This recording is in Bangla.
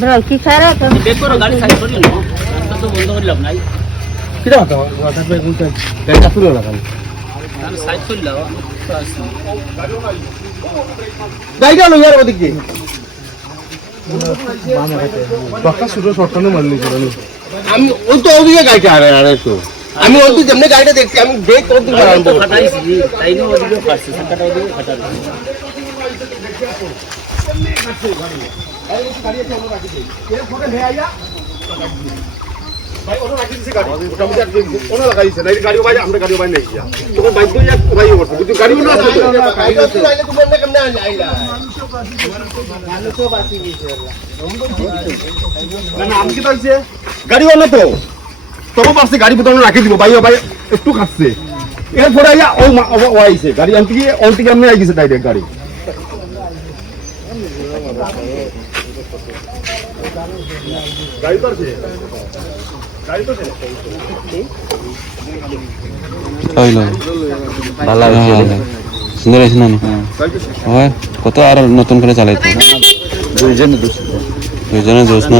ব্রো কি খারা তো দেখো গাড়ি সাইড করি না তো বন্ধ করে লাভ নাই কিরা তো কথা কই বলতে গাড়িটা তুলো না খালি আমি সাইড করে লাভ গাড়িটা লো यार ওদিকে বাকা শুরু শর্টকাটে মারলি চলে আমি ওই তো ওদিকে গাড়িটা আরে তো আমি ওই যেমনে গাড়িটা দেখছি আমি দেখ ওদিকে বাড়াবো তো ফাটাইছি তাই না ওদিকে ফাটছে সাকাটা ওদিকে ফাটালো ভাই ওটা রাখি দিছে গাড়ি ওটা মধ্যে একদম ওনা লাগাইছে নাই গাড়িও ভাই আমরা গাড়িও ভাই নাই যা তখন বাইক দিয়ে ভাই ওটা কিন্তু গাড়িও না আছে গাড়িও তো আইলে তুমি এমনে কেমনে আইলা মানুষ তো বাসি গেছে না আমি কি বলছে গাড়িও না তো তবে পারছে গাড়ি বোতল রাখি দিব ভাই ভাই একটু খাচ্ছে এরপরে আইয়া ও আইছে গাড়ি আনতে এমনি আই গেছে ডাইরেক্ট গাড়ি গাড়ি তো আছে গাড়ি তো আছে হইলো ভালো লাগছে সুন্দর হয়েছে না হয় কত আর নতুন করে চালাইতো দুইজনে দোষ না